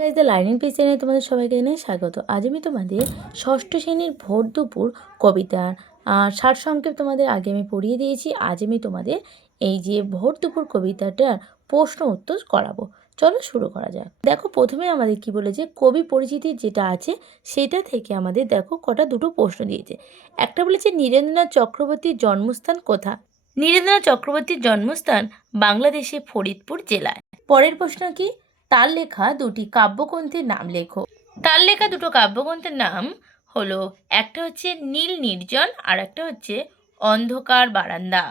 Guys the learning page চ্যানেলে তোমাদের সবাইকে জানাই স্বাগত। আজ আমি তোমাদের ষষ্ঠ শ্রেণীর ভোর দুপুর কবিতার সারসংক্ষেপ তোমাদের আগে আমি পড়িয়ে দিয়েছি। আজ আমি তোমাদের এই যে ভোর দুপুর কবিতাটার প্রশ্ন উত্তর করাবো। চলো শুরু করা যাক। দেখো প্রথমে আমাদের কি বলেছে, কবি পরিচিতি যেটা আছে সেটা থেকে আমাদের দেখো দুটো প্রশ্ন দিয়েছে। একটা বলেছে নীরেন্দ্রনাথ চক্রবর্তীর জন্মস্থান কোথা। নীরেন্দ্রনাথ চক্রবর্তীর জন্মস্থান বাংলাদেশে ফরিদপুর জেলায়। পরের প্রশ্ন কি, তার লেখা দুটি কাব্যগ্রন্থের নাম লেখো। তার লেখা দুটো কাব্যগ্রন্থের নাম হলো, একটা হচ্ছে নীল নির্জন আর একটা হচ্ছে অন্ধকার বারান্দা।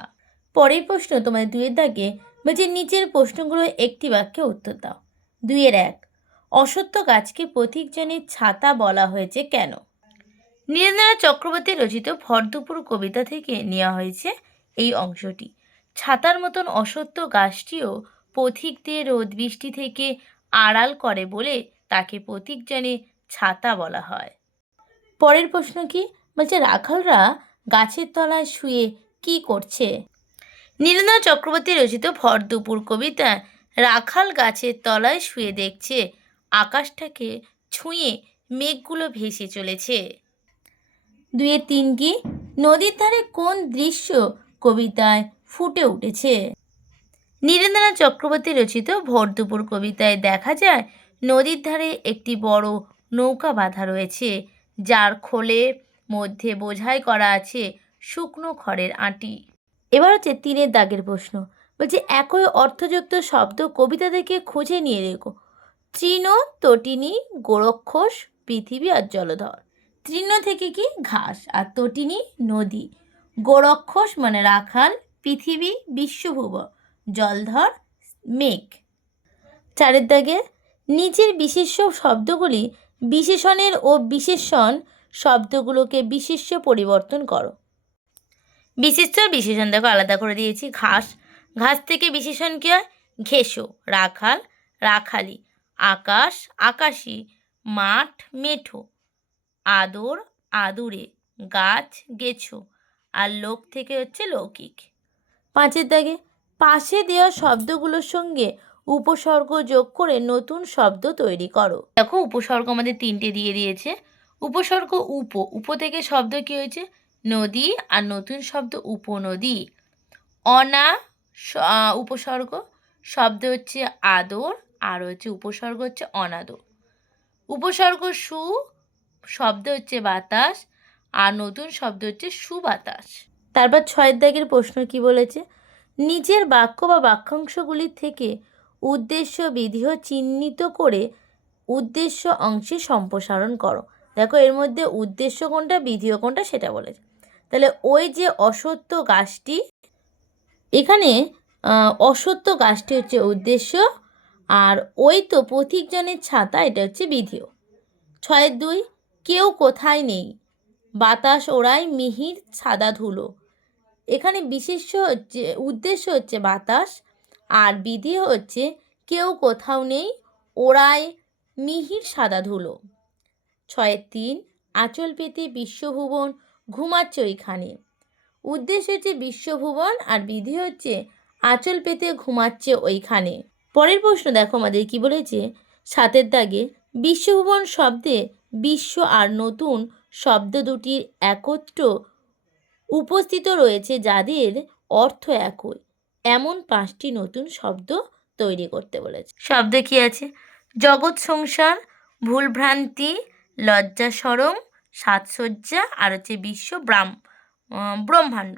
পরের প্রশ্ন তোমাদের দুয়ের দাগে বলছে নিচের প্রশ্নগুলো একটি বাক্যে উত্তর দাও। 2-1, অসত্য গাছকে প্রতীকজনের ছাতা বলা হয়েছে কেন। নীরেন্দ্রনাথ চক্রবর্তী রচিত ভর দুপুর কবিতা থেকে নেওয়া হয়েছে এই অংশটি। ছাতার মতন অসত্য গাছটিও পথিকদের রোদ বৃষ্টি থেকে আড়াল করে বলে তাকে প্রতীকজনে ছাতা বলা হয়। পরের প্রশ্ন কি বলছে, রাখালরা গাছের তলায় শুয়ে কি করছে। নীরেন্দ্রনাথ চক্রবর্তী রচিত ভর দুপুর কবিতা রাখাল গাছের তলায় শুয়ে দেখছে আকাশটাকে ছুঁয়ে মেঘগুলো ভেসে চলেছে। 2-3 কি, নদীর ধারে কোন দৃশ্য কবিতায় ফুটে উঠেছে। নীরেন্দ্রনাথ চক্রবর্তী রচিত ভোর দুপুর কবিতায় দেখা যায় নদীর ধারে একটি বড় নৌকা বাঁধা রয়েছে, যার খোলে মধ্যে বোঝাই করা আছে শুকনো খড়ের আঁটি। এবার হচ্ছে 3-এর দাগের প্রশ্ন, বলছে একই অর্থযুক্ত শব্দ কবিতা থেকে খুঁজে নিয়ে রেখো। তৃণ, তটিনী, গোরক্ষস, পৃথিবী আর জলধর। তৃণ থেকে কি ঘাস, আর তটিনী নদী, গোরক্ষস মানে রাখাল, পৃথিবী বিশ্বভুব, জলধর মেঘ। 4-এর দাগে নিচের বিশেষ্য শব্দগুলি বিশেষণের ও বিশেষণ শব্দগুলোকে বিশেষ্য পরিবর্তন করো। বিশেষ্য আর বিশেষণ দেখো আলাদা করে দিয়েছি। ঘাস, ঘাস থেকে বিশেষণ কী হয়, ঘেঁষো, রাখাল, রাখালি, আকাশ, আকাশী, মাঠ, মেঠো, আদর, আদুরে, গাছ, গেছো, আর লোক থেকে হচ্ছে লৌকিক। 5-এর দাগে পাশে দেওয়া শব্দগুলোর সঙ্গে উপসর্গ যোগ করে নতুন শব্দ তৈরি করো। দেখো উপসর্গ আমাদের 3টে দিয়ে দিয়েছে। উপসর্গ উপ থেকে শব্দ কি হয়েছে, নদী, আর নতুন শব্দ উপনদী। অনা উপসর্গ শব্দ হচ্ছে আদর, আর হচ্ছে উপসর্গ হচ্ছে অনাদর। উপসর্গ সু শব্দ হচ্ছে বাতাস, আর নতুন শব্দ হচ্ছে সুবাতাস। তারপর 6-এর দাগের প্রশ্ন কি বলেছে, নিচের বাক্য বা বাক্যাংশগুলির থেকে উদ্দেশ্য বিধেয় চিহ্নিত করে উদ্দেশ্য অংশে সম্প্রসারণ করো। দেখো এর মধ্যে উদ্দেশ্য কোনটা বিধেয় কোনটা সেটা বলেছে। তাহলে ওই যে অসত্য গাছটি, এখানে অসত্য গাছটি হচ্ছে উদ্দেশ্য, আর ওই তো প্রতীকজনের ছাতা এটা হচ্ছে বিধেয়। 6-এর 2, কেউ কোথায় নেই, বাতাস ওড়ায় মিহির সাদা ধুলো। এখানে বিশেষ্য হচ্ছে, উদ্দেশ্য হচ্ছে বাতাস, আর বিধেয় হচ্ছে কেউ কোথাও নেই, ওড়ায় মিহির সাদা ধুলো। 6-এর 3, আঁচল পেতে বিশ্বভুবন ঘুমাচ্ছে ওইখানে। উদ্দেশ্য হচ্ছে বিশ্বভুবন, আর বিধেয় হচ্ছে আঁচল পেতে ঘুমাচ্ছে ওইখানে। পরের প্রশ্ন দেখো আমাদের কি বলেছে, 7-এর দাগে বিশ্বভুবন শব্দে বিশ্ব আর নতুন শব্দ দুটির একত্র উপস্থিত রয়েছে যাদের অর্থ একই, এমন 5টি নতুন শব্দ তৈরি করতে বলেছে। শব্দ কি আছে, জগৎ সংসার, ভুলভ্রান্তি, লজ্জা সরম, সাজসজ্জা, আর হচ্ছে বিশ্ব ব্রহ্মাণ্ড।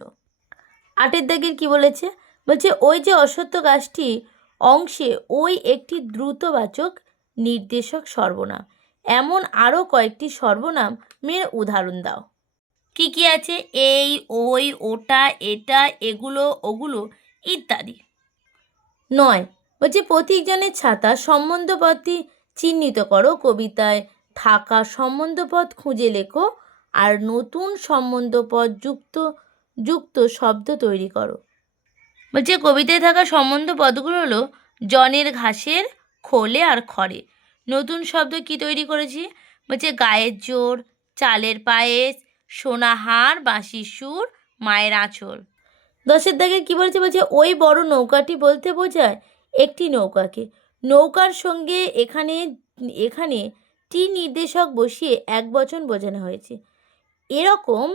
8-এর দাগের কি বলেছে, বলছে ওই যে অসত্য গাছটি অংশে ওই একটি দ্রুতবাচক নির্দেশক সর্বনাম, এমন আরও কয়েকটি সর্বনাম মেয়ের উদাহরণ দাও। কি কি আছে, এই, ওই, ওটা, এটা, এগুলো, ওগুলো ইত্যাদি। 9, বলছে প্রতীকজনের ছাতা সম্বন্ধপদটি চিহ্নিত করো, কবিতায় থাকা সম্বন্ধপদ খুঁজে লেখো, আর নতুন সম্বন্ধপদ যুক্ত শব্দ তৈরি করো। বলছে কবিতায় থাকা সম্বন্ধ পদগুলো হলো জনের ঘাসের, খোলে আর খড়ে। নতুন শব্দ কি তৈরি করেছি, বলছে গায়ের জোর, চালের পায়েস, সোনাহার, বাঁশির সুর, মায়ের আঁচল। 10-এর দাগে কি বলছে, বলছে ওই বড় নৌকাটি বলতে বোঝায় একটি নৌকাকে। নৌকার সঙ্গে এখানে এখানে টি নির্দেশক বসিয়ে একবচন বোঝানো হয়েছে। এরকম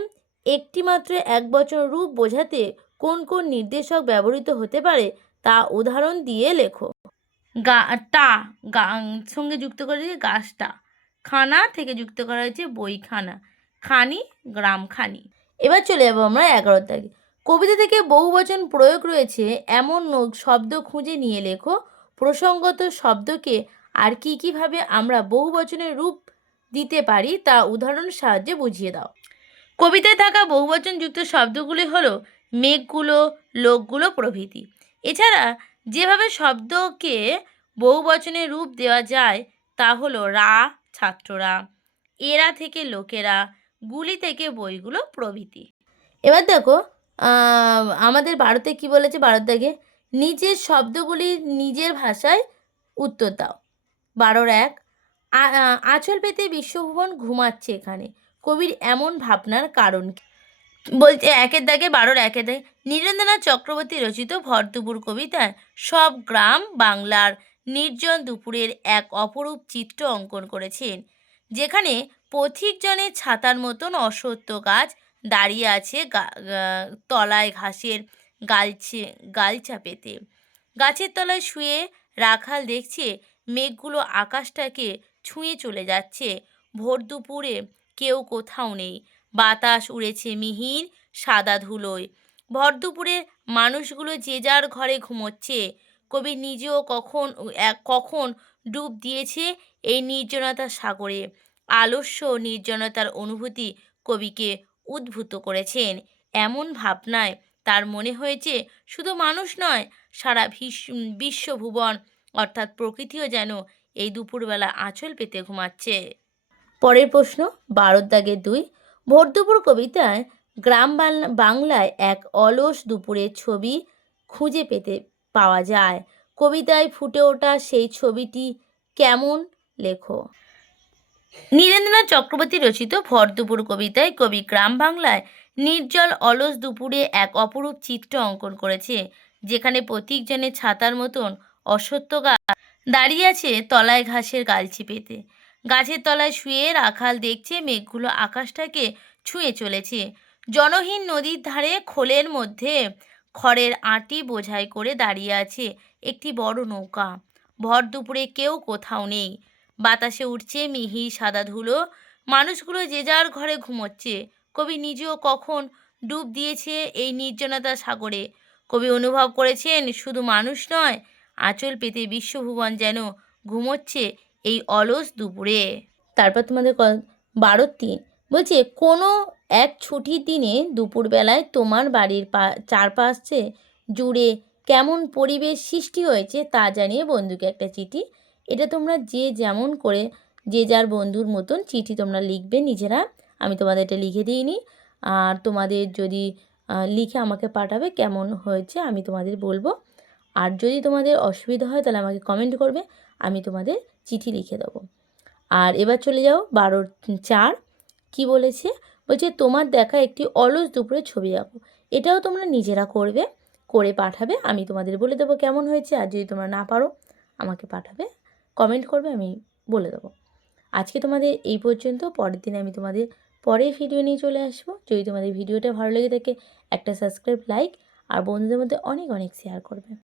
একটিমাত্র একবচন রূপ বোঝাতে কোন কোন নির্দেশক ব্যবহৃত হতে পারে তা উদাহরণ দিয়ে লেখো। টা সঙ্গে যুক্ত করা হয়েছে গাছটা, খানা থেকে যুক্ত করা হয়েছে বইখানা, খানি গ্রামখানি। এবার চলে যাবো আমরা 11 দাগে। কবিতা থেকে বহুবচন প্রয়োগ রয়েছে এমন শব্দ খুঁজে নিয়ে লেখো। প্রসঙ্গত শব্দকে আর কীভাবে আমরা বহুবচনের রূপ দিতে পারি তা উদাহরণের সাহায্যে বুঝিয়ে দাও। কবিতায় থাকা বহুবচনযুক্ত শব্দগুলি হলো মেঘগুলো, লোকগুলো প্রভৃতি। এছাড়া যেভাবে শব্দকে বহুবচনের রূপ দেওয়া যায় তা হলো রা ছাত্ররা, এরা থেকে লোকেরা, গুলি থেকে বইগুলো প্রভৃতি। এবার দেখো আমাদের ভারতে কি বলেছে, ভারত দাগে নিজের শব্দগুলি নিজের ভাষায় উত্তর দাও। 12-1 আঁচল পেতে বিশ্বভুবন ঘুমাচ্ছে এখানে, কবির এমন ভাবনার কারণ বলছে 1 দাগে 12-1 দাগে নীরেন্দ্রনাথ চক্রবর্তী রচিত ভরদুপুর কবিতায় সব গ্রাম বাংলার নির্জন দুপুরের এক অপরূপ চিত্র অঙ্কন করেছেন, যেখানে পথিকজনের ছাতার মতন অশ্বত্থ গাছ দাঁড়িয়ে আছে তলায় ঘাসের গালচা পেতে। গাছের তলায় শুয়ে রাখাল দেখছে মেঘগুলো আকাশটাকে ছুঁয়ে চলে যাচ্ছে। ভোর দুপুরে কেউ কোথাও নেই, বাতাস উড়েছে মিহির সাদা ধুলোয়। ভর দুপুরে মানুষগুলো যে যার ঘরে ঘুমোচ্ছে। কবি নিজেও কখন ডুব দিয়েছে এই নির্জনতার সাগরে। আলস্য নির্জনতার অনুভূতি কবিকে উদ্ভূত করেছেন। এমন ভাবনায় তার মনে হয়েছে শুধু মানুষ নয়, সারা বিশ্বভুবন অর্থাৎ প্রকৃতিও যেন এই দুপুরবেলা আঁচল পেতে ঘুমাচ্ছে। পরের প্রশ্ন 12 দাগের 2 ভরদুপুর কবিতায় গ্রাম বাংলায় এক অলস দুপুরের ছবি খুঁজে পাওয়া যায়। কবিতায় ফুটে ওঠা সেই ছবিটি কেমন লেখো। নীরেন্দ্রনাথ চক্রবর্তী রচিত ভরদুপুর কবিতায় কবি গ্রাম বাংলায় নির্জল অলস দুপুরে এক অপরূপ চিত্র অঙ্কন করেছে, যেখানে প্রতীকজনের ছাতার মতন অশ্বত্থ গাছ দাঁড়িয়ে আছে তলায় ঘাসের গালচি পেতে। গাছের তলায় শুয়ে রাখাল দেখছে মেঘগুলো আকাশটাকে ছুঁয়ে চলেছে। জনহীন নদীর ধারে খোলের মধ্যে খড়ের আঁটি বোঝাই করে দাঁড়িয়ে আছে একটি বড় নৌকা। ভর দুপুরে কেউ কোথাও নেই, বাতাসে উঠছে মিহির সাদা ধুলো। মানুষগুলো যে যার ঘরে ঘুমোচ্ছে। কবি নিজেও কখন ডুব দিয়েছে এই নির্জনতার সাগরে। কবি অনুভব করেছেন শুধু মানুষ নয়, আঁচল পেতে বিশ্বভুবন যেন ঘুমোচ্ছে এই অলস দুপুরে। তারপর তোমাদের 12-3 বলছে কোনো এক ছুটির দিনে দুপুরবেলায় তোমার বাড়ির চারপাশে জুড়ে কেমন পরিবেশ সৃষ্টি হয়েছে তা জানিয়ে বন্ধুকে একটা চিঠি। এটা তোমরা যে যেমন করে যে যার বন্ধুর মতন চিঠি তোমরা লিখবে নিজেরা, আমি তোমাদের এটা লিখে দিইনি। আর তোমাদের যদি লিখে আমাকে পাঠাবে কেমন হয়েছে আমি তোমাদের বলবো। আর যদি তোমাদের অসুবিধা হয় তাহলে আমাকে কমেন্ট করবে, আমি তোমাদের চিঠি লিখে দেবো। আর এবার চলে যাও 12-4 কি বলেছে, বলছে তোমার দেখা একটি অলস দুপুরের ছবি আঁকো। এটাও তোমরা নিজেরা করবে, করে পাঠাবে, আমি তোমাদের বলে দেবো কেমন হয়েছে। আর যদি তোমরা না পারো আমাকে পাঠাবে, কমেন্ট করবে, আমি বলে দেবো। আজকে তোমাদের এই পর্যন্ত, পরের দিন আমি তোমাদের পরের ভিডিও নিয়ে চলে আসবো। যদি তোমাদের ভিডিওটা ভালো লেগে থাকে একটা সাবস্ক্রাইব, লাইক আর বন্ধুদের মধ্যে অনেক অনেক শেয়ার করবে।